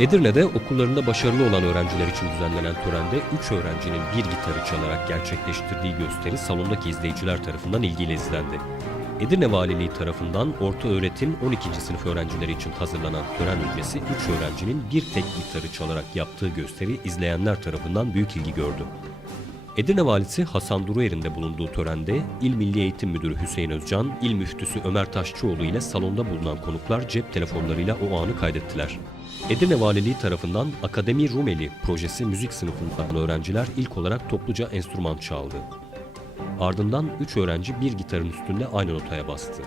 Edirne'de okullarında başarılı olan öğrenciler için düzenlenen törende 3 öğrencinin bir gitarı çalarak gerçekleştirdiği gösteri salondaki izleyiciler tarafından ilgiyle izlendi. Edirne Valiliği tarafından orta öğretim 12. sınıf öğrencileri için hazırlanan tören öncesi 3 öğrencinin bir tek gitarı çalarak yaptığı gösteri izleyenler tarafından büyük ilgi gördü. Edirne Valisi Hasan Duruyer'in de bulunduğu törende İl Milli Eğitim Müdürü Hüseyin Özcan, İl Müftüsü Ömer Taşçıoğlu ile salonda bulunan konuklar cep telefonlarıyla o anı kaydettiler. Edirne Valiliği tarafından Akademi Rumeli projesi müzik sınıfından öğrenciler ilk olarak topluca enstrüman çaldı. Ardından 3 öğrenci bir gitarın üstünde aynı notaya bastı.